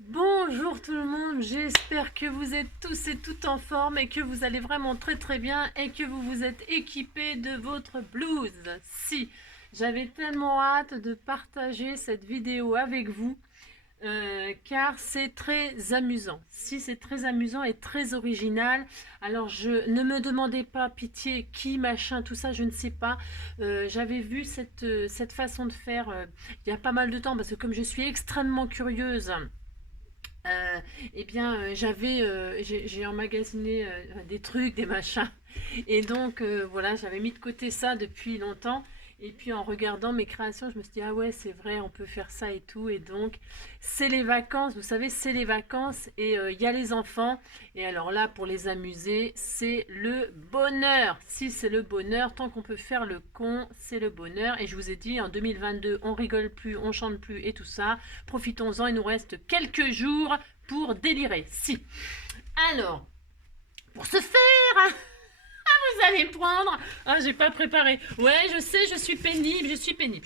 Bonjour tout le monde, j'espère que vous êtes tous et toutes en forme et que vous allez vraiment très très bien et que vous vous êtes équipés de votre blouse. Si, j'avais tellement hâte de partager cette vidéo avec vous car c'est très amusant. Si, c'est très amusant et très original. Alors ne me demandez pas pitié qui, machin, tout ça, je ne sais pas. J'avais vu cette façon de faire il y a pas mal de temps parce que comme je suis extrêmement curieuse, euh, eh bien, j'ai emmagasiné des trucs, des machins. Et donc, voilà, j'avais mis de côté ça depuis longtemps. Et puis, en regardant mes créations, je me suis dit, ah ouais, c'est vrai, on peut faire ça et tout. Et donc, c'est les vacances, vous savez, c'est les vacances. Et il y a les enfants. Et alors là, pour les amuser, c'est le bonheur. Si, c'est le bonheur. Tant qu'on peut faire le con, c'est le bonheur. Et je vous ai dit, en 2022, on rigole plus, on chante plus et tout ça. Profitons-en, il nous reste quelques jours pour délirer. Si. Alors, pour ce faire, vous allez prendre. Ah, j'ai pas préparé. Ouais, je sais, je suis pénible, je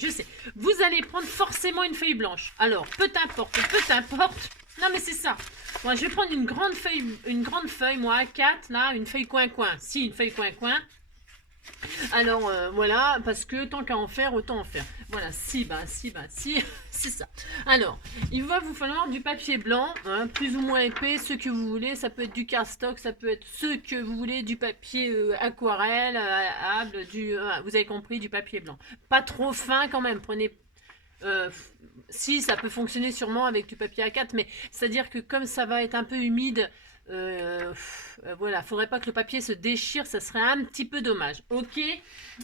sais. Vous allez prendre forcément une feuille blanche. Alors, peu importe. Non, mais c'est ça. Moi, je vais prendre une grande feuille, moi, A4, là, une feuille coin-coin. Si, une feuille coin-coin. Alors voilà, parce que tant qu'à en faire, autant en faire. Voilà, si, c'est ça. Alors, il va vous falloir du papier blanc, hein, plus ou moins épais, ce que vous voulez. Ça peut être du cardstock, ça peut être ce que vous voulez, du papier aquarelle, vous avez compris, du papier blanc. Pas trop fin quand même, prenez... euh, si, ça peut fonctionner sûrement avec du papier A4, mais c'est-à-dire que comme ça va être un peu humide, voilà, faudrait pas que le papier se déchire, ça serait un petit peu dommage. Ok.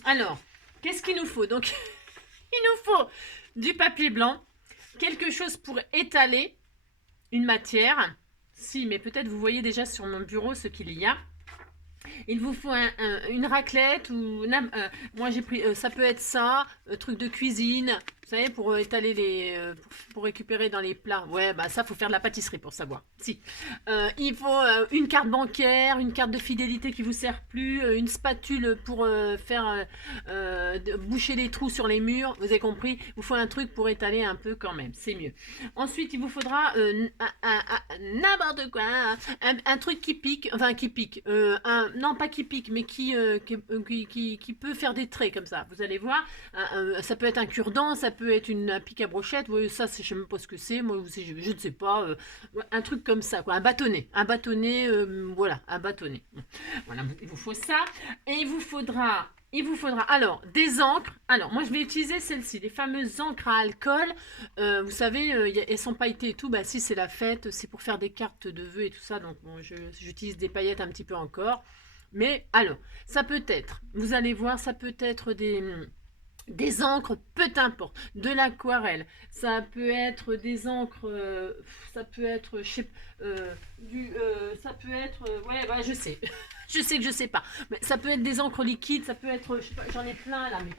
Alors, qu'est-ce qu'il nous faut? Donc, il nous faut du papier blanc, quelque chose pour étaler une matière. Si, mais peut-être vous voyez déjà sur mon bureau ce qu'il y a. Il vous faut une raclette ou moi j'ai pris ça peut être ça, truc de cuisine, vous savez pour étaler pour récupérer dans les plats. Ouais, bah ça faut faire de la pâtisserie pour savoir. Si. Il faut une carte bancaire, une carte de fidélité qui vous sert plus, une spatule pour boucher les trous sur les murs, vous avez compris. Il vous faut un truc pour étaler un peu quand même, c'est mieux. Ensuite, il vous faudra n'importe quoi, un truc qui pique, enfin qui pique, non pas qui pique, mais qui peut faire des traits comme ça. Vous allez voir, ça peut être un cure-dent, ça peut être un pic à brochette, ça je sais même pas ce que c'est, moi je ne sais pas, un truc comme ça, quoi, un bâtonnet, voilà, un bâtonnet. Voilà, il vous faut ça, et il vous faudra alors des encres. Alors moi je vais utiliser celles-ci, les fameuses encres à alcool. Vous savez, elles sont pailletées et tout. Bah si c'est la fête, c'est pour faire des cartes de vœux et tout ça. Donc bon, j'utilise des paillettes un petit peu encore. Mais alors, ça peut être, vous allez voir, ça peut être des encres, peu importe, de l'aquarelle, ça peut être des encres, ça peut être, ça peut être, ouais, bah, je sais, je sais que je sais pas, mais ça peut être des encres liquides, ça peut être, je sais pas, j'en ai plein là, mais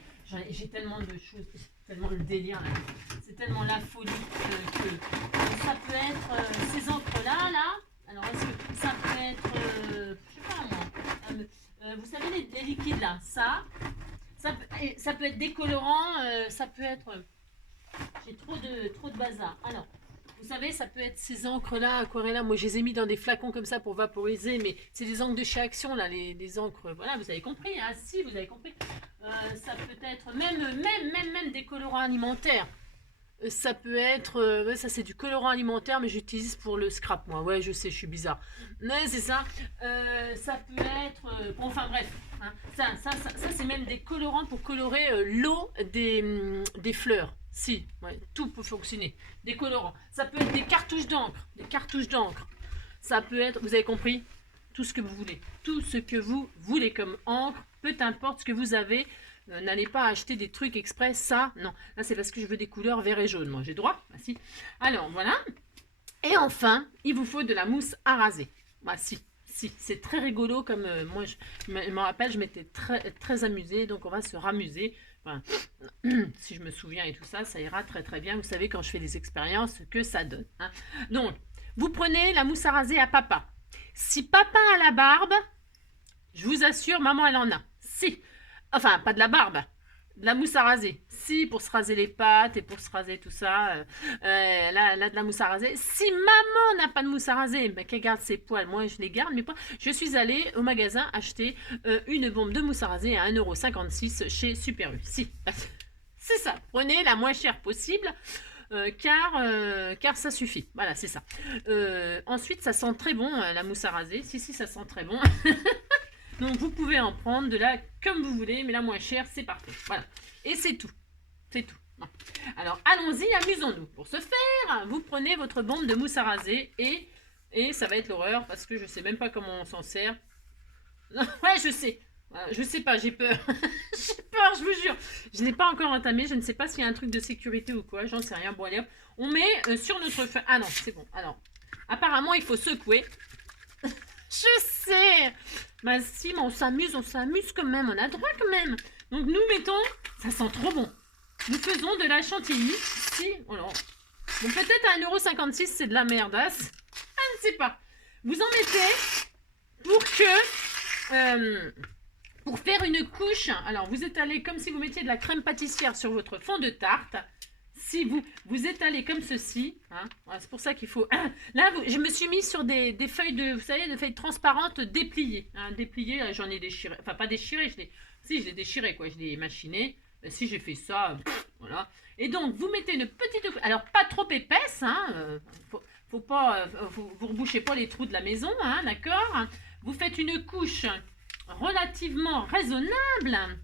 j'ai tellement de choses, tellement le délire là, c'est tellement la folie que ça peut être ces encres là, alors est-ce que ça peut être, je sais pas moi, vous savez les liquides là, ça peut être décolorant, ça peut être. J'ai trop de bazar. Alors, vous savez, ça peut être ces encres-là, aquarelles-là. Moi, je les ai mis dans des flacons comme ça pour vaporiser, mais c'est des encres de chez Action, là, les encres. Voilà, vous avez compris, hein? Si, vous avez compris. Ça peut être même des colorants alimentaires. Ça peut être, ouais, ça c'est du colorant alimentaire, mais j'utilise pour le scrap, moi. Ouais, je sais, je suis bizarre. Mais c'est ça. Ça peut être, bon, enfin bref, hein. Ça c'est même des colorants pour colorer l'eau des fleurs. Si, ouais, tout peut fonctionner. Des colorants. Ça peut être des cartouches d'encre. Des cartouches d'encre. Ça peut être, vous avez compris, tout ce que vous voulez. Tout ce que vous voulez comme encre, peu importe ce que vous avez. N'allez pas acheter des trucs exprès, ça, non. Là, c'est parce que je veux des couleurs vert et jaune, moi. J'ai droit? Ah, si. Alors, voilà. Et enfin, il vous faut de la mousse à raser. Bah, si. C'est très rigolo, comme moi, je me rappelle, je m'étais très amusée, donc on va se ramuser. Enfin, si je me souviens et tout ça, ça ira très très bien. Vous savez, quand je fais des expériences, ce que ça donne, hein. Donc, vous prenez la mousse à raser à papa. Si papa a la barbe, je vous assure, maman, elle en a. Si. Enfin, pas de la barbe. de la mousse à raser. Si, pour se raser les pattes et pour se raser tout ça, là, de la mousse à raser. Si maman n'a pas de mousse à raser, ben, qu'elle garde ses poils, moi je les garde, mes poils. Je suis allée au magasin acheter une bombe de mousse à raser à 1,56 € chez Super U. Si, c'est ça. Prenez la moins chère possible. Car ça suffit. Voilà, c'est ça. Ensuite, ça sent très bon, la mousse à raser. Si, ça sent très bon. Donc, vous pouvez en prendre de là comme vous voulez, mais la moins chère, c'est parfait. Voilà. Et c'est tout. C'est tout. Bon. Alors, allons-y, amusons-nous. Pour ce faire, vous prenez votre bombe de mousse à raser et ça va être l'horreur parce que je sais même pas comment on s'en sert. Ouais, je sais. Je sais pas, j'ai peur. J'ai peur, je vous jure. Je n'ai pas encore entamé, je ne sais pas s'il y a un truc de sécurité ou quoi, j'en sais rien. Bon, allez hop, on met sur notre feuille. Ah non, c'est bon. Alors, apparemment, il faut secouer. Je sais. Bah si, mais on s'amuse quand même, on a droit quand même. Donc nous mettons, ça sent trop bon. Nous faisons de la chantilly. Si, alors, bon, peut-être à 1,56 €, c'est de la merdasse. Ah, je ne sais pas. Vous en mettez pour que... pour faire une couche, alors vous étalez comme si vous mettiez de la crème pâtissière sur votre fond de tarte. Si vous étalez comme ceci, hein, voilà, c'est pour ça qu'il faut... Là, je me suis mis sur des feuilles de, vous savez, des feuilles transparentes dépliées. Hein, dépliées, j'en ai déchiré, enfin pas déchiré, je l'ai déchiré, quoi, je l'ai machiné. Si j'ai fait ça, voilà. Et donc, vous mettez une petite... Alors, pas trop épaisse, hein, faut pas... vous rebouchez pas les trous de la maison, hein, d'accord. Vous faites une couche relativement raisonnable.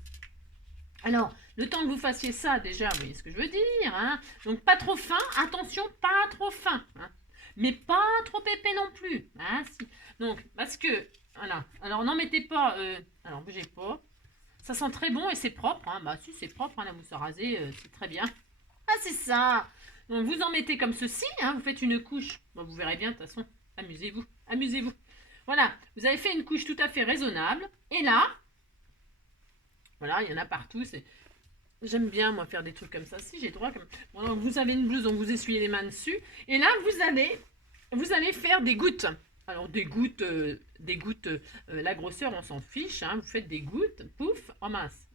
Alors, le temps que vous fassiez ça, déjà, vous voyez ce que je veux dire, hein. Donc, pas trop fin, attention, pas trop fin, hein. Mais pas trop épais non plus, hein, si. Donc, parce que, voilà, alors n'en mettez pas, alors bougez pas, ça sent très bon et c'est propre, hein. Bah si, c'est propre, hein, la mousse à raser, c'est très bien. Ah, c'est ça. Donc, vous en mettez comme ceci, hein, vous faites une couche, bon, vous verrez bien, de toute façon, amusez-vous, amusez-vous. Voilà, vous avez fait une couche tout à fait raisonnable, et là, voilà, il y en a partout. J'aime bien, moi, faire des trucs comme ça. Si, j'ai droit. Comme... Bon, donc, vous avez une blouse, donc vous essuyez les mains dessus. Et là, vous allez faire des gouttes. Alors, des gouttes, la grosseur, on s'en fiche. Hein. Vous faites des gouttes, pouf, en mince.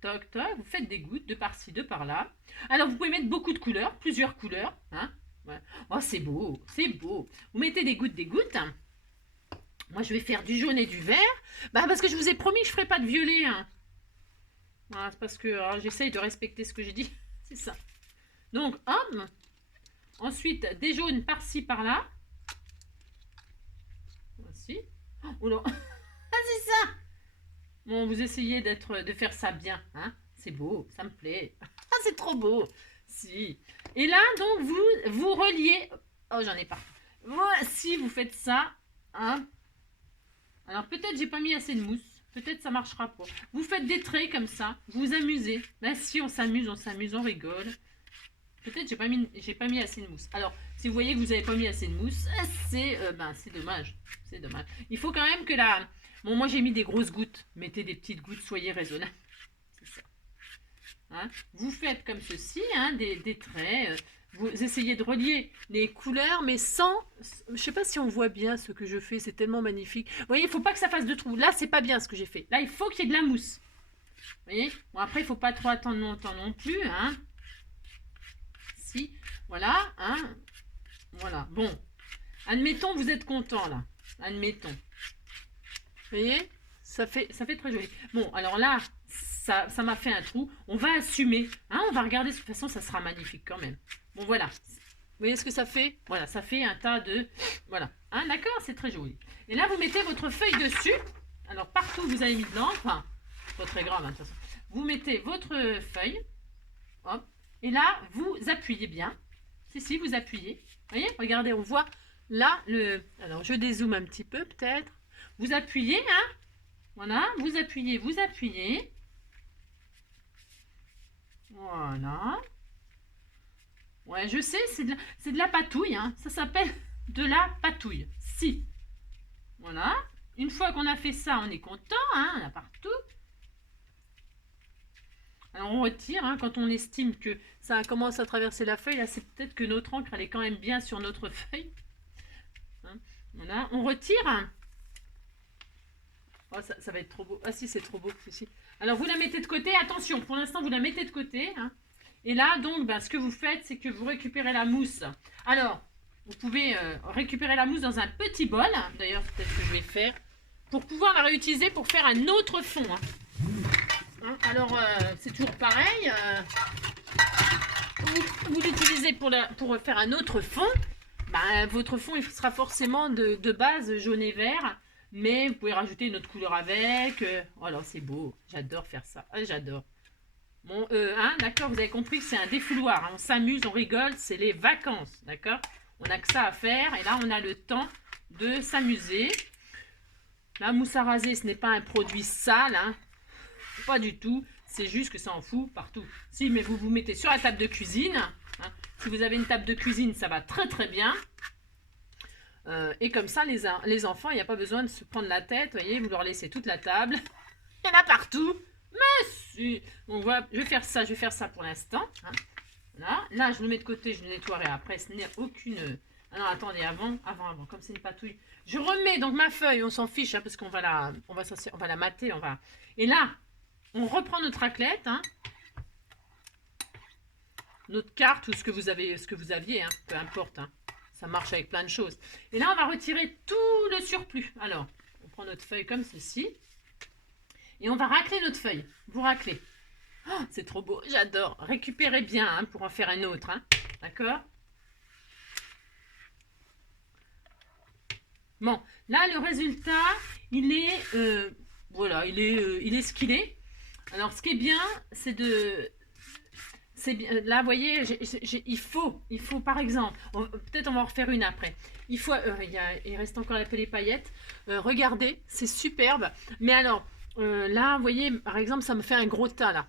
Toc, toc, vous faites des gouttes de par-ci, de par-là. Alors, vous pouvez mettre beaucoup de couleurs, plusieurs couleurs. Hein. Ouais. Oh, c'est beau, c'est beau. Vous mettez des gouttes, des gouttes. Moi, je vais faire du jaune et du vert. Bah, parce que je vous ai promis que je ne ferai pas de violet. Hein. Voilà, c'est parce que j'essaye de respecter ce que j'ai dit. C'est ça. Donc, hop. Ensuite, des jaunes par-ci, par-là. Voici. Oh là. Ah, c'est ça. Bon, vous essayez de faire ça bien. Hein. C'est beau, ça me plaît. Ah, c'est trop beau. Si. Et là, donc, vous reliez. Oh, j'en ai pas. Voici, vous faites ça. Hein. Alors, peut-être j'ai pas mis assez de mousse. Peut-être ça marchera pas. Vous faites des traits comme ça, vous vous amusez. Là, si on s'amuse, on rigole. Peut-être j'ai pas mis assez de mousse. Alors, si vous voyez que vous n'avez pas mis assez de mousse, c'est dommage. C'est dommage. Il faut quand même que la... Bon, moi j'ai mis des grosses gouttes. Mettez des petites gouttes, soyez raisonnable. C'est ça. Hein, vous faites comme ceci, hein, des traits. Vous essayez de relier les couleurs, mais sans... Je ne sais pas si on voit bien ce que je fais, c'est tellement magnifique. Vous voyez, il ne faut pas que ça fasse de trous. Là, c'est pas bien ce que j'ai fait. Là, il faut qu'il y ait de la mousse. Vous voyez. Bon, après, il ne faut pas trop attendre longtemps non plus. Hein. Si, voilà. Hein. Voilà, bon. Admettons, vous êtes content, là. Admettons. Vous voyez, ça fait très joli. Bon, alors là, ça m'a fait un trou. On va assumer. Hein, on va regarder. De toute façon, ça sera magnifique quand même. Bon, voilà. Vous voyez ce que ça fait? Voilà, ça fait un tas de... Voilà. Hein, d'accord, c'est très joli. Et là, vous mettez votre feuille dessus. Alors, partout, vous avez mis de l'encre. Enfin, c'est pas très grave, hein, de toute façon. Vous mettez votre feuille. Hop. Et là, vous appuyez bien. Si, vous appuyez. Vous voyez? Regardez, on voit là le... Alors, je dézoome un petit peu, peut-être. Vous appuyez, hein? Voilà, vous appuyez, vous appuyez. Voilà. Ouais, je sais, c'est de la patouille, hein. Ça s'appelle de la patouille. Si. Voilà. Une fois qu'on a fait ça, on est content, hein. On a partout. Alors, on retire, hein, quand on estime que ça commence à traverser la feuille. Là, c'est peut-être que notre encre, elle est quand même bien sur notre feuille. Hein. Voilà, on retire. Oh, ça va être trop beau. Ah si, c'est trop beau. Si. Alors, vous la mettez de côté. Attention, pour l'instant, vous la mettez de côté. Hein. Et là, donc, ce que vous faites, c'est que vous récupérez la mousse. Alors, vous pouvez récupérer la mousse dans un petit bol. D'ailleurs, c'est peut-être ce que je vais faire. Pour pouvoir la réutiliser pour faire un autre fond. Hein. Alors, c'est toujours pareil. Vous l'utilisez pour faire un autre fond. Votre fond, il sera forcément de base jaune et vert. Mais vous pouvez rajouter une autre couleur avec. Alors, c'est beau. J'adore faire ça. J'adore. Bon, d'accord, vous avez compris que c'est un défouloir. Hein. On s'amuse, on rigole, c'est les vacances, d'accord? On n'a que ça à faire et là, on a le temps de s'amuser. La mousse à raser, ce n'est pas un produit sale, hein. Pas du tout. C'est juste que ça en fout partout. Si, mais vous mettez sur la table de cuisine. Hein. Si vous avez une table de cuisine, ça va très très bien. Et comme ça, les enfants, il n'y a pas besoin de se prendre la tête. Vous voyez, vous leur laissez toute la table. Il y en a partout. Mais si. Donc voilà, je vais faire ça pour l'instant. Hein. Voilà. Là, je le mets de côté, je le nettoierai après. Ce n'est aucune... Ah non, attendez, avant, comme c'est une patouille. Je remets donc ma feuille, on s'en fiche, hein, parce qu'on va la mater. Et là, on reprend notre raclette. Hein. Notre carte ou ce que vous aviez, hein, peu importe. Hein. Ça marche avec plein de choses. Et là, on va retirer tout le surplus. Alors, on prend notre feuille comme ceci. Et on va racler notre feuille. Vous raclez. Oh, c'est trop beau, j'adore. Récupérez bien hein, pour en faire un autre. Hein. D'accord? Bon, là, le résultat, il est... voilà, il est ce qu'il est. Alors, ce qui est bien, c'est de... Là, vous voyez, il faut, par exemple, peut-être on va en refaire une après. Il faut, il reste encore un peu les paillettes. Regardez, c'est superbe. Mais alors, là, vous voyez, par exemple, ça me fait un gros tas, là.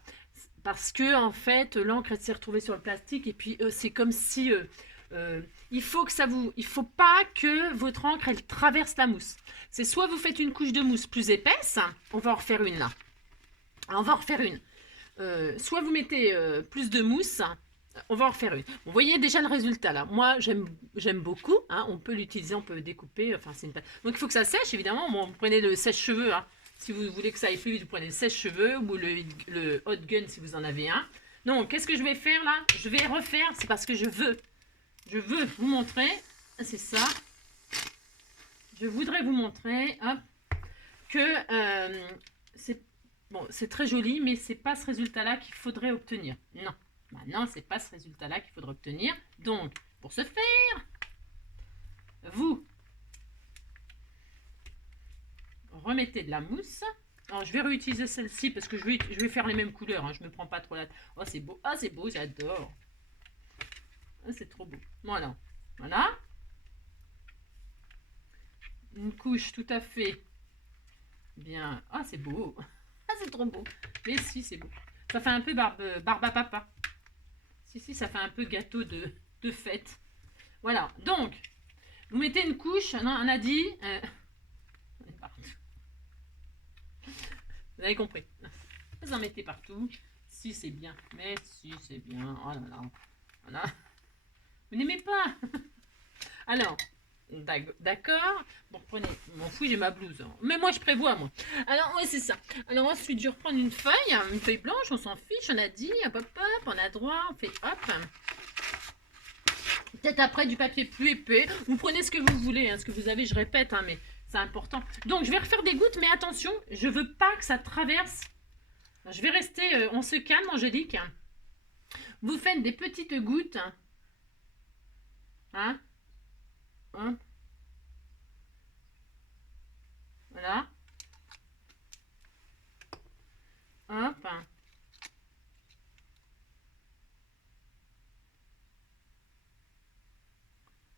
Parce que, en fait, l'encre, elle s'est retrouvée sur le plastique. Et puis, c'est comme si... il faut pas que votre encre, elle traverse la mousse. C'est soit vous faites une couche de mousse plus épaisse. On va en refaire une, là. On va en refaire une. Soit vous mettez plus de mousse, on va en refaire une. Vous voyez déjà le résultat là. Moi j'aime beaucoup, hein, on peut l'utiliser, on peut découper. Enfin, donc il faut que ça sèche évidemment. Bon, vous prenez le sèche-cheveux, hein. Si vous voulez que ça aille plus vite, vous prenez le sèche-cheveux ou le hot gun si vous en avez un. Donc qu'est-ce que je vais faire là? Je vais refaire, c'est parce que je veux vous montrer. C'est ça. Je voudrais vous montrer hop, que bon, c'est très joli, mais c'est pas ce résultat-là qu'il faudrait obtenir. Non, maintenant, c'est pas ce résultat-là qu'il faudrait obtenir. Donc, pour ce faire, vous remettez de la mousse. Alors, je vais réutiliser celle-ci parce que je vais faire les mêmes couleurs. Hein, je me prends pas trop la... Oh, c'est beau. Ah, c'est beau, j'adore. Ah, c'est trop beau. Voilà. Voilà. Une couche tout à fait bien. Ah, c'est beau. C'est trop beau. Mais si, c'est beau. Ça fait un peu barbe à papa. Si, ça fait un peu gâteau de fête. Voilà. Donc, vous mettez une couche. Non, on a dit... vous avez compris. Vous en mettez partout. Si, c'est bien. Mais si, c'est bien. Oh là là. Voilà. Vous n'aimez pas. Alors... D'accord. Bon, prenez. M'en fous, j'ai ma blouse. Mais moi, je prévois, moi. Alors, ouais, c'est ça. Alors, ensuite, je vais reprendre une feuille blanche. On s'en fiche, on a dit. Hop, hop, hop. On a droit. On fait hop. Peut-être après du papier plus épais. Vous prenez ce que vous voulez. Hein, ce que vous avez, je répète, hein, mais c'est important. Donc, je vais refaire des gouttes, mais attention, je veux pas que ça traverse. Je vais rester. On se calme, Angélique. Vous faites des petites gouttes. Hein? Hop. Voilà. Hop.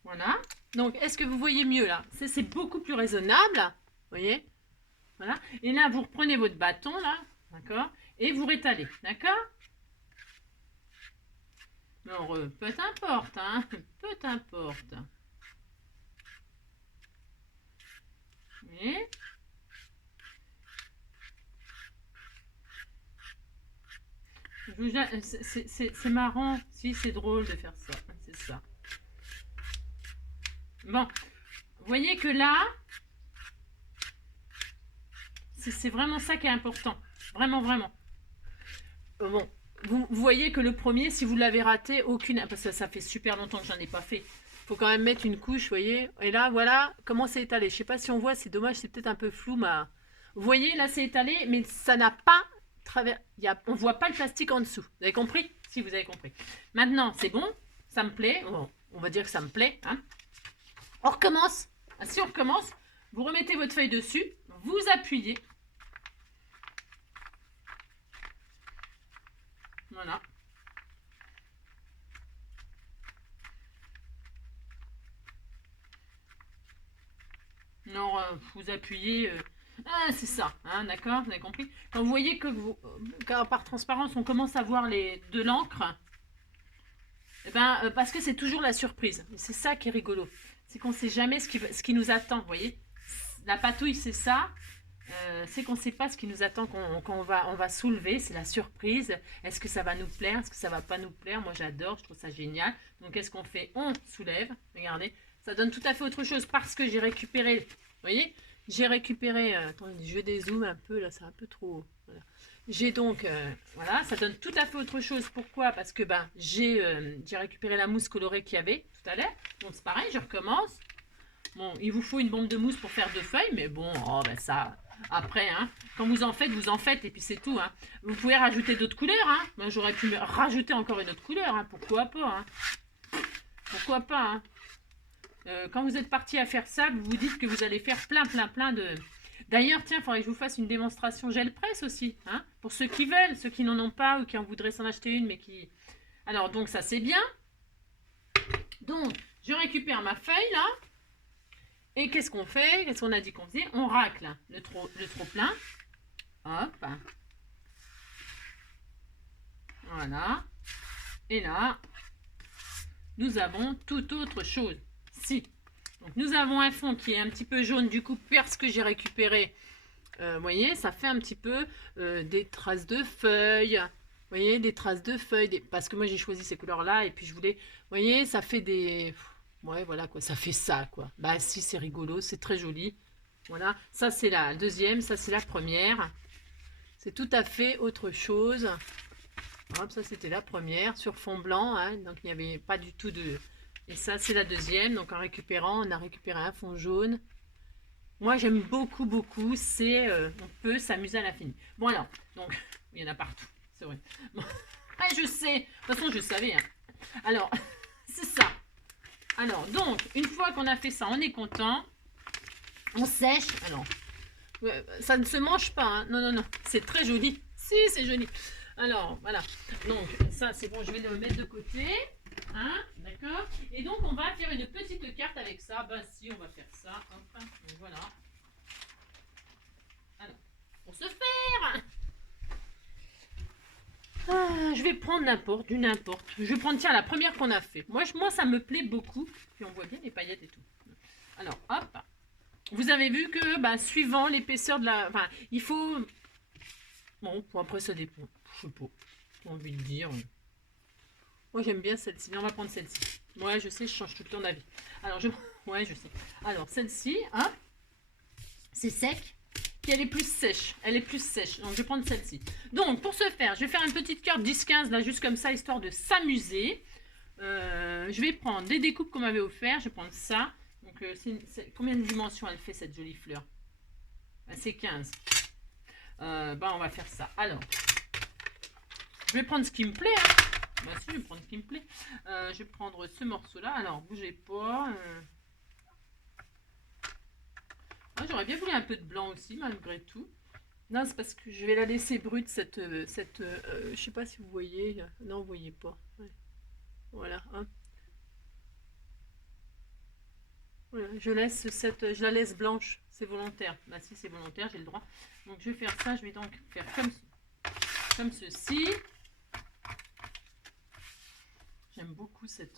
Voilà. Donc, est-ce que vous voyez mieux là? C'est beaucoup plus raisonnable. Vous voyez? Voilà. Et là, vous reprenez votre bâton là. D'accord? Et vous rétalez. D'accord? Alors, peu importe. Hein? Peu importe. Et c'est marrant, si c'est drôle de faire ça, c'est ça. Bon, vous voyez que là, c'est vraiment ça qui est important. Vraiment, vraiment. Bon, vous voyez que le premier, si vous l'avez raté, aucune... Parce que ça fait super longtemps que j'en ai pas fait. Faut quand même mettre une couche, vous voyez. Et là, voilà comment c'est étalé. Je sais pas si on voit, c'est dommage, c'est peut-être un peu flou, mais... Vous voyez, là, c'est étalé, mais ça n'a pas... On voit pas le plastique en dessous. Vous avez compris? Si, vous avez compris. Maintenant, c'est bon. Ça me plaît. Bon, on va dire que ça me plaît. Hein. On recommence. Ah, si on recommence, vous remettez votre feuille dessus. Vous appuyez. Voilà. Non, vous appuyez... Ah, c'est ça, hein, d'accord, vous avez compris. Quand vous voyez que par transparence, on commence à voir de l'encre, eh ben, parce que c'est toujours la surprise. C'est ça qui est rigolo. C'est qu'on ne sait jamais ce qui nous attend, vous voyez. La patouille, c'est ça. C'est qu'on ne sait pas ce qui nous attend, on va soulever. C'est la surprise. Est-ce que ça va nous plaire? Est-ce que ça ne va pas nous plaire? Moi, j'adore, je trouve ça génial. Donc, qu'est-ce qu'on fait? On soulève. Regardez, ça donne tout à fait autre chose parce que j'ai récupéré, vous voyez, j'ai récupéré, attendez, je dézoome un peu, là, c'est un peu trop... Voilà. J'ai donc, voilà, ça donne tout à fait autre chose. Pourquoi? Parce que ben, j'ai récupéré la mousse colorée qu'il y avait tout à l'heure. Donc, c'est pareil, je recommence. Bon, il vous faut une bombe de mousse pour faire 2 feuilles, mais bon, oh, ben ça, après, hein, quand vous en faites, et puis c'est tout. Hein. Vous pouvez rajouter d'autres couleurs. Hein. Moi, j'aurais pu rajouter encore une autre couleur. Hein. Pourquoi pas? Hein. Pourquoi pas? Hein. Quand vous êtes parti à faire ça, vous vous dites que vous allez faire plein de... D'ailleurs, tiens, il faudrait que je vous fasse une démonstration gel presse aussi. Hein, pour ceux qui veulent, ceux qui n'en ont pas ou qui en voudraient s'en acheter une, mais qui... Alors, donc, ça, c'est bien. Donc, je récupère ma feuille, là. Et qu'est-ce qu'on fait? Qu'est-ce qu'on a dit qu'on faisait? On racle le trop plein. Hop. Voilà. Et là, nous avons toute autre chose. Si. Donc, nous avons un fond qui est un petit peu jaune, du coup, parce que j'ai récupéré, vous voyez, ça fait un petit peu des traces de feuilles. Vous voyez, des traces de feuilles. Parce que moi, j'ai choisi ces couleurs-là. Et puis, je voulais... Vous voyez, ça fait des... Ouais, voilà, quoi. Ça fait ça, quoi. Bah, si, c'est rigolo. C'est très joli. Voilà. Ça, c'est la deuxième. Ça, c'est la première. C'est tout à fait autre chose. Hop, ça, c'était la première. Sur fond blanc, hein. Donc, il n'y avait pas du tout de... Et ça, c'est la deuxième. Donc, en récupérant, on a récupéré un fond jaune. Moi, j'aime beaucoup, beaucoup. C'est... on peut s'amuser à l'infini. Bon, alors. Donc, il y en a partout. C'est vrai. Bon. Ah, je sais. De toute façon, je savais. Hein. Alors, c'est ça. Alors, donc, une fois qu'on a fait ça, on est content. On sèche. Alors, ça ne se mange pas. Hein. Non, non, non. C'est très joli. Si, c'est joli. Alors, voilà. Donc, ça, c'est bon. Je vais le mettre de côté. Hein, d'accord. Et donc, on va faire une petite carte avec ça. Ben, si, on va faire ça. Hop. Donc, voilà. Alors, pour se faire... Ah, je vais prendre n'importe, du n'importe. Je vais prendre, tiens, la première qu'on a fait. Moi, ça me plaît beaucoup. Puis on voit bien les paillettes et tout. Alors, hop. Vous avez vu que, bah, suivant l'épaisseur de la... Enfin, il faut... Bon, après, ça dépend. Je sais pas. J'ai envie de dire. Moi, j'aime bien celle-ci. On va prendre celle-ci. Ouais, je sais, je change tout le temps d'avis. Alors, ouais, je sais. Alors, celle-ci, hop. C'est sec. Puis elle est plus sèche. Elle est plus sèche. Donc, je vais prendre celle-ci. Donc, pour ce faire, je vais faire une petite carte 10-15, là, juste comme ça, histoire de s'amuser. Je vais prendre des découpes qu'on m'avait offert. Je vais prendre ça. Donc, combien de dimensions elle fait, cette jolie fleur? Ben, c'est 15. On va faire ça. Alors, je vais prendre ce qui me plaît. Hein. Ben, si, je vais prendre ce qui me plaît. Je vais prendre ce morceau-là. Alors, bougez pas. Ah, j'aurais bien voulu un peu de blanc aussi, malgré tout. Non, c'est parce que je vais la laisser brute, je sais pas si vous voyez. Non, vous voyez pas. Ouais. Voilà. Hein. Voilà, je la laisse blanche. C'est volontaire. Bah si, c'est volontaire, j'ai le droit. Donc, je vais faire ça. Je vais donc faire comme ceci. J'aime beaucoup cette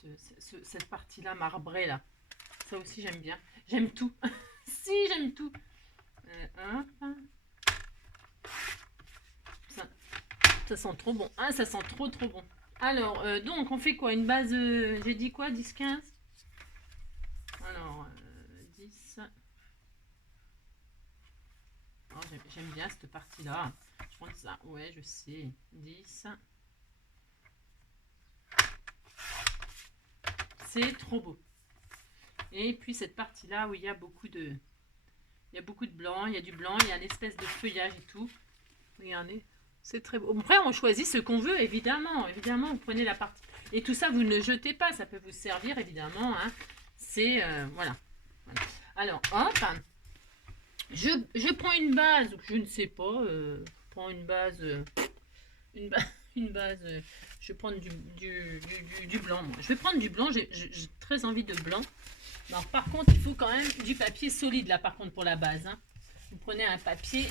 partie-là, marbrée, là. Ça aussi, j'aime bien. J'aime tout. Si, j'aime tout. Ça sent trop bon. Ah, ça sent trop bon. Alors, donc, on fait quoi? Une base, j'ai dit quoi? 10-15? Alors, 10. Oh, j'aime bien cette partie-là. Je prends ça, ouais, je sais. 10. C'est trop beau. Et puis cette partie-là où il y a beaucoup de... Il y a beaucoup de blanc, il y a du blanc, il y a une espèce de feuillage et tout. Regardez, c'est très beau. Après, on choisit ce qu'on veut, évidemment. Évidemment, vous prenez la partie. Et tout ça, vous ne jetez pas. Ça peut vous servir, évidemment. Hein. C'est... voilà. Alors, hop. Je prends une base, je ne sais pas. Je prends une base... une base... je vais prendre du blanc, moi. Je vais prendre du blanc. J'ai très envie de blanc. Alors, par contre, il faut quand même du papier solide, là, par contre, pour la base. Hein. Vous prenez un papier,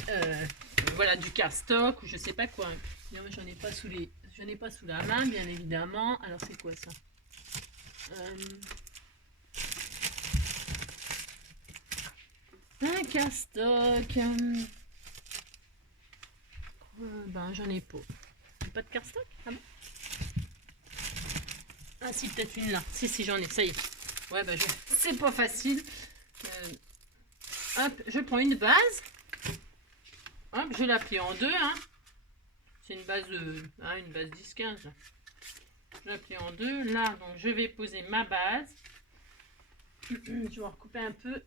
voilà, du cardstock ou je sais pas quoi. J'en ai pas sous les, je n'ai pas sous la main, bien évidemment. Alors, c'est quoi ça? Un cardstock. Ben, j'en ai pas. Pas de cardstock? Ah bon? Ah, si, peut-être une là. Si, j'en ai, ça y est. Ouais, ben, c'est pas facile. Hop, je prends une base. Hop, je la plie en deux. Hein. C'est une base 10-15. Je la plie en deux. Là, donc, je vais poser ma base. Je vais recouper un peu.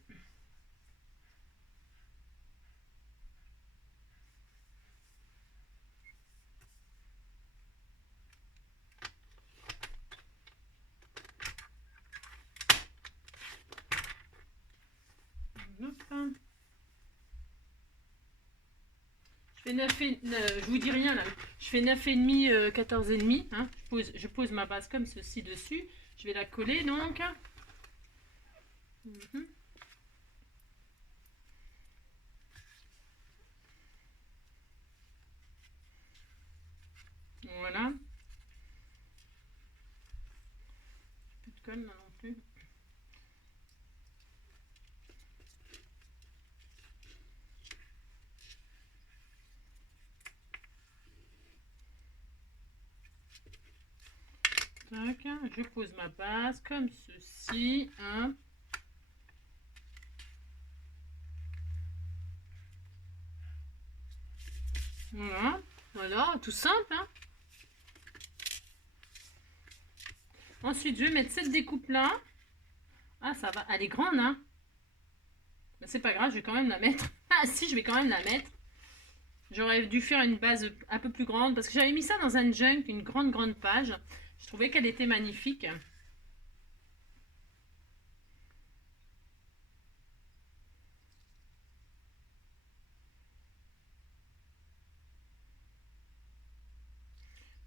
Je fais 9 et, je vous dis rien là. Je fais 9,5, 14,5. Hein. Je pose ma base comme ceci dessus. Je vais la coller donc. Voilà. Plus de colle là non plus. Tac, je pose ma base comme ceci. Hein. Voilà, voilà, tout simple. Hein. Ensuite, je vais mettre cette découpe là. Ah, ça va, elle est grande, hein. Mais c'est pas grave, je vais quand même la mettre. Ah, si, je vais quand même la mettre. J'aurais dû faire une base un peu plus grande parce que j'avais mis ça dans un junk, une grande page. Je trouvais qu'elle était magnifique.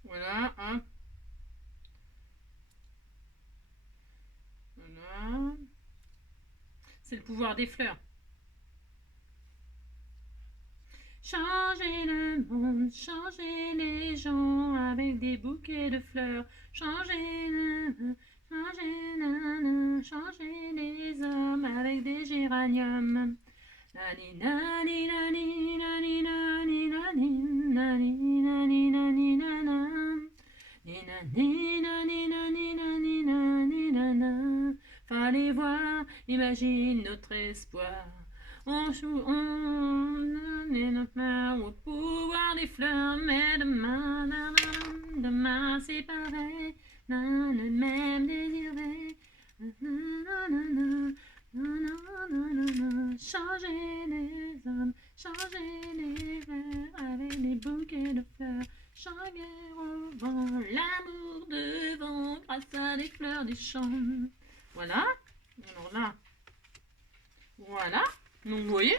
Voilà, hein. Voilà. C'est le pouvoir des fleurs. Changer le monde, changer les gens avec des bouquets de fleurs. Changer les hommes avec des géraniums. Fallait voir, imagine notre espoir. On est notre main au pouvoir des fleurs, mais demain c'est pareil, le même désiré. Changer les hommes, changer les verres avec des bouquets de fleurs. Changer au vent, l'amour devant, grâce à des fleurs des champs. Voilà. Alors là, voilà. Donc vous voyez,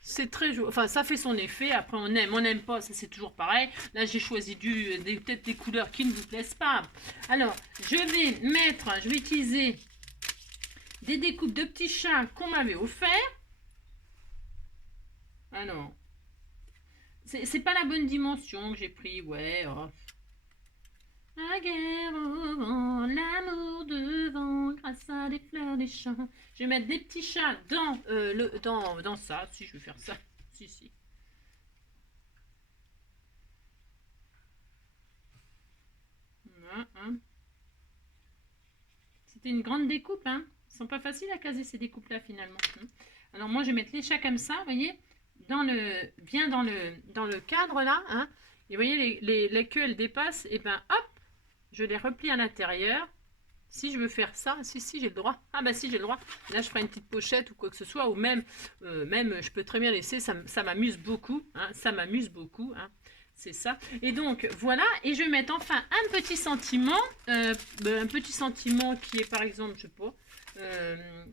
c'est très joli. Enfin, ça fait son effet. Après, on n'aime pas. Ça, c'est toujours pareil. Là, j'ai choisi peut-être des couleurs qui ne vous plaisent pas. Alors, je vais utiliser des découpes de petits chats qu'on m'avait offert. Alors, c'est pas la bonne dimension que j'ai pris. Ouais. Oh. La guerre au vent, l'amour devant, grâce à des fleurs des champs. Je vais mettre des petits chats dans ça. Si, je vais faire ça. Si. Voilà, hein. C'était une grande découpe, hein. Ils sont pas faciles à caser ces découpes-là, finalement. Alors, moi, je vais mettre les chats comme ça, vous voyez. bien dans le cadre là, hein, et vous voyez les queues elles dépassent, et ben hop, je les replie à l'intérieur. Si je veux faire ça, si j'ai le droit. Ah bah si, j'ai le droit. Là je ferai une petite pochette ou quoi que ce soit, ou même je peux très bien laisser, ça m'amuse beaucoup, hein, ça m'amuse beaucoup, hein. C'est ça. Et donc voilà, et je vais mettre enfin un petit sentiment qui est par exemple, je sais pas,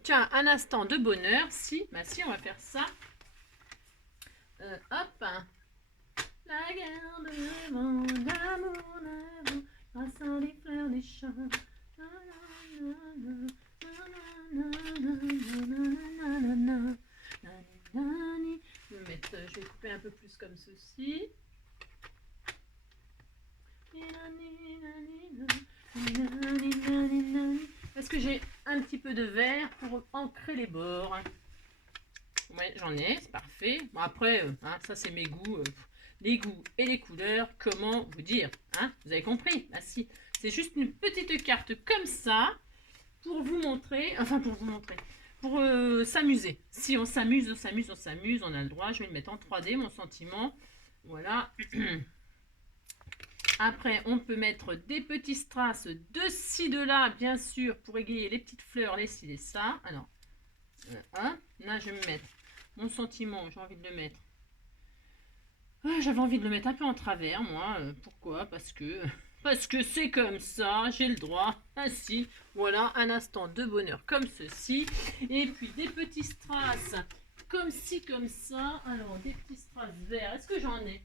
tiens, un instant de bonheur. Si, bah si, on va faire ça. Hop, la guerre de mon amour, grâce à les fleurs des champs. Je vais couper un peu plus comme ceci. Parce que j'ai un petit peu de vert pour ancrer les bords. Ouais, j'en ai, c'est parfait. Bon, après, hein, ça c'est mes goûts. Les goûts et les couleurs, comment vous dire, hein? Vous avez compris? Ah si, c'est juste une petite carte comme ça pour vous montrer, pour s'amuser. Si on s'amuse, on a le droit. Je vais le mettre en 3D, mon sentiment. Voilà. Après, on peut mettre des petits strass de ci, de là, bien sûr, pour égayer les petites fleurs, les ci, les ça. Alors, là, je vais me mettre mon sentiment, j'ai envie de le mettre. J'avais envie de le mettre un peu en travers, moi. Pourquoi? Parce que c'est comme ça, j'ai le droit. Ainsi, voilà, un instant de bonheur comme ceci. Et puis des petets strass comme ci, comme ça. Alors, des petits strass verts. Est-ce que j'en ai?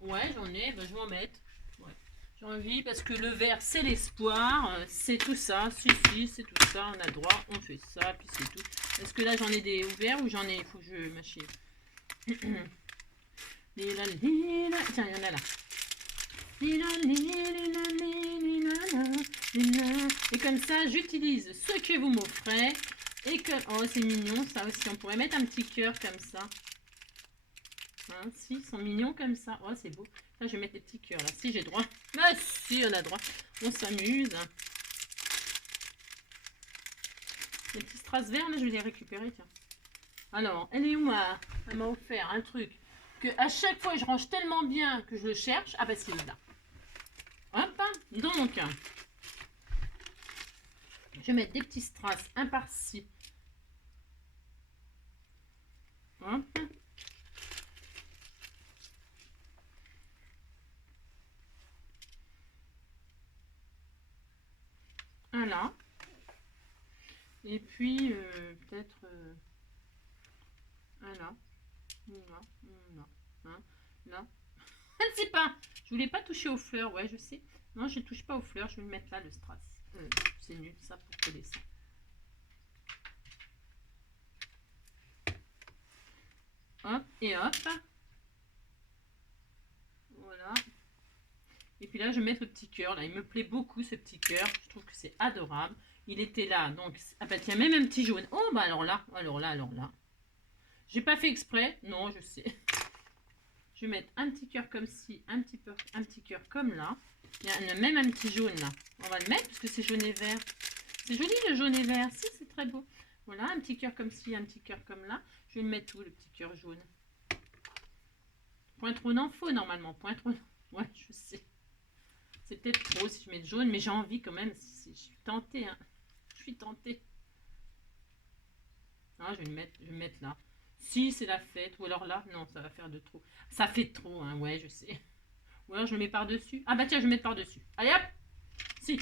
Ouais, j'en ai. Ben, je vais en mettre. Ouais. J'ai envie parce que le vert, c'est l'espoir. C'est tout ça. Si, c'est tout ça. On a le droit. On fait ça. Puis c'est tout. Est-ce que là, j'en ai des ouverts ou j'en ai? Il faut que je machine. Tiens, il y en a là. Et comme ça, j'utilise ce que vous m'offrez. Et que... Oh, c'est mignon, ça aussi. On pourrait mettre un petit cœur comme ça. Hein, si, ils sont mignons comme ça. Oh, c'est beau. Là, je vais mettre les petits cœurs là. Si, j'ai droit. Ah, si, on a droit. On s'amuse. Les petits strass verts, là, je vais les récupérer, tiens. Alors, elle est où, elle m'a offert un truc que à chaque fois, je range tellement bien que je le cherche. Ah, bah, c'est là. Hop, donc, je vais mettre des petits strass, un par-ci. Hop. Un là. Et puis, peut-être un là. Là. Je ne sais pas. Je voulais pas toucher aux fleurs. Ouais, je sais. Non, je ne touche pas aux fleurs. Je vais me mettre là le strass. C'est nul ça pour coller ça. Hop et hop. Voilà. Et puis là, je vais mettre le petit cœur. Là, il me plaît beaucoup ce petit cœur. Je trouve que c'est adorable. Il était là. Donc, ah bah tiens, même un petit jaune. Oh, bah alors là. J'ai pas fait exprès. Non, je sais. Je vais mettre un petit cœur comme ci, un petit cœur comme là. Il y a même un petit jaune là. On va le mettre parce que c'est jaune et vert. C'est joli le jaune et vert. Si, c'est très beau. Voilà, un petit cœur comme ci, un petit cœur comme là. Je vais le mettre où le petit cœur jaune? Point trop non, faux normalement. Point trop. Ouais, je sais. C'est peut-être trop si je mets le jaune, mais j'ai envie quand même. Je suis tentée. Hein. Je suis tentée. Ah, je vais le mettre là. Si c'est la fête, ou alors là, non, ça va faire de trop. Ça fait trop, hein, ouais, je sais. Ou alors je le mets par-dessus. Ah bah tiens, je vais mettre par-dessus. Allez hop. Si.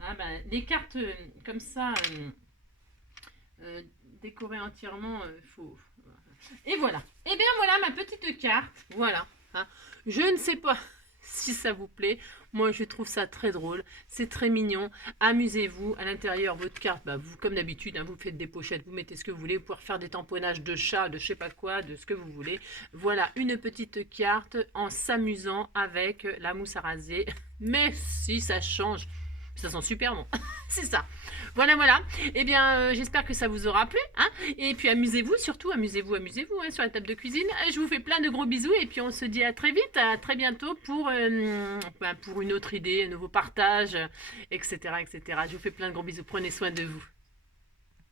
Ah bah, les cartes comme ça, décorées entièrement, faut... Et voilà. Et bien voilà ma petite carte. Voilà. Hein. Je ne sais pas si ça vous plaît. Moi, je trouve ça très drôle. C'est très mignon. Amusez-vous. À l'intérieur, votre carte, bah, vous, comme d'habitude, hein, vous faites des pochettes, vous mettez ce que vous voulez. Vous pouvez faire des tamponnages de chat, de je sais pas quoi, de ce que vous voulez. Voilà, une petite carte en s'amusant avec la mousse à raser. Mais si ça change, ça sent super bon. C'est ça. Voilà. Eh bien, j'espère que ça vous aura plu. Hein, et puis, amusez-vous, surtout, amusez-vous hein, sur la table de cuisine. Je vous fais plein de gros bisous. Et puis, on se dit à très vite, à très bientôt pour une autre idée, un nouveau partage, etc. Je vous fais plein de gros bisous. Prenez soin de vous.